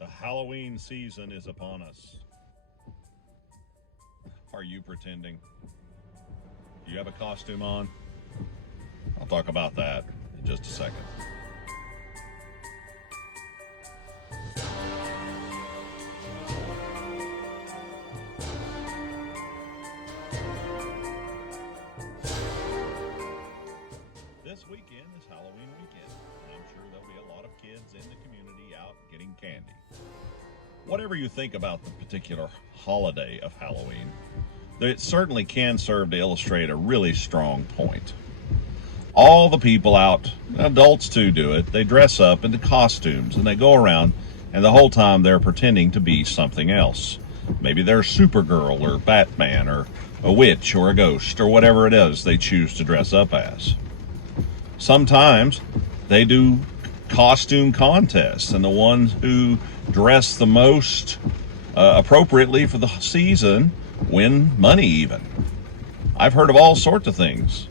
The Halloween season is upon us. Are you pretending? Do you have a costume on? I'll talk about that in just a second. This weekend is Halloween weekend, and I'm sure there'll be a lot of kids in the community out getting candy. Whatever you think about the particular holiday of Halloween, it certainly can serve to illustrate a really strong point. All the people out, adults too do it, they dress up into costumes and they go around, and the whole time they're pretending to be something else. Maybe they're Supergirl or Batman or a witch or a ghost or whatever it is they choose to dress up as. Sometimes they do costume contests, and the ones who dress the most appropriately for the season win money even. I've heard of all sorts of things,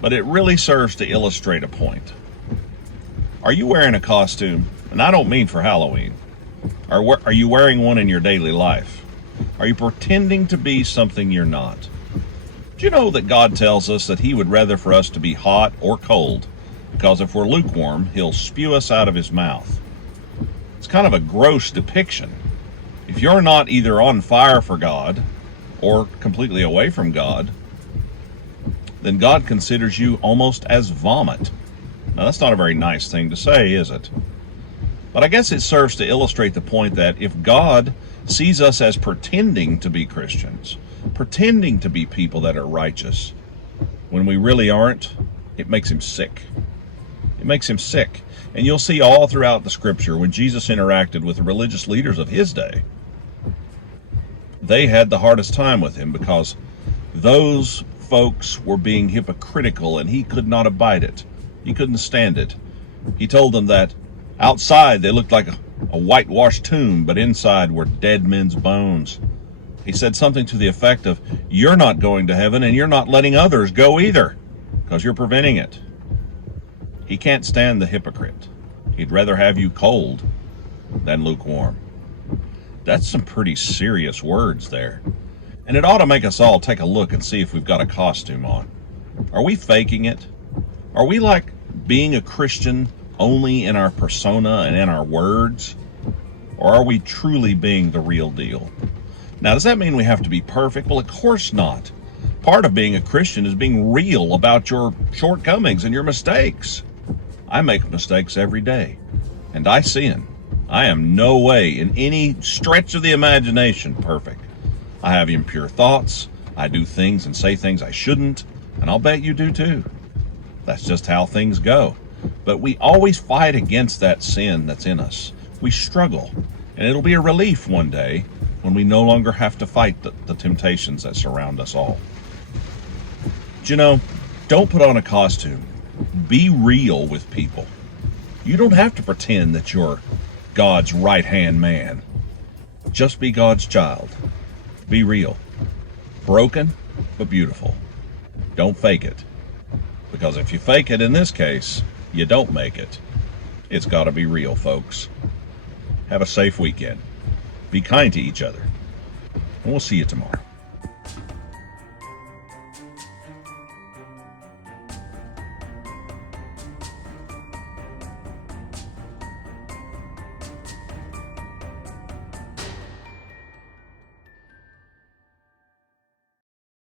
but it really serves to illustrate a point. Are you wearing a costume? And I don't mean for Halloween. Are you wearing one in your daily life? Are you pretending to be something you're not? Do you know that God tells us that he would rather for us to be hot or cold? Because if we're lukewarm, he'll spew us out of his mouth. It's kind of a gross depiction. If you're not either on fire for God or completely away from God, then God considers you almost as vomit. Now, that's not a very nice thing to say, is it? But I guess it serves to illustrate the point that if God sees us as pretending to be Christians, pretending to be people that are righteous, when we really aren't, it makes him sick. It makes him sick. And you'll see all throughout the scripture when Jesus interacted with the religious leaders of his day, they had the hardest time with him because those folks were being hypocritical and he could not abide it. He couldn't stand it. He told them that outside they looked like a whitewashed tomb, but inside were dead men's bones. He said something to the effect of, you're not going to heaven and you're not letting others go either because you're preventing it. He can't stand the hypocrite. He'd rather have you cold than lukewarm. That's some pretty serious words there. And it ought to make us all take a look and see if we've got a costume on. Are we faking it? Are we like being a Christian only in our persona and in our words? Or are we truly being the real deal? Now, does that mean we have to be perfect? Well, of course not. Part of being a Christian is being real about your shortcomings and your mistakes. I make mistakes every day, and I sin. I am no way in any stretch of the imagination perfect. I have impure thoughts. I do things and say things I shouldn't, and I'll bet you do too. That's just how things go. But we always fight against that sin that's in us. We struggle, and it'll be a relief one day when we no longer have to fight the temptations that surround us all. But you know, don't put on a costume. Be real with people. You don't have to pretend that you're God's right-hand man. Just be God's child. Be real. Broken, but beautiful. Don't fake it. Because if you fake it in this case, you don't make it. It's got to be real, folks. Have a safe weekend. Be kind to each other. And we'll see you tomorrow.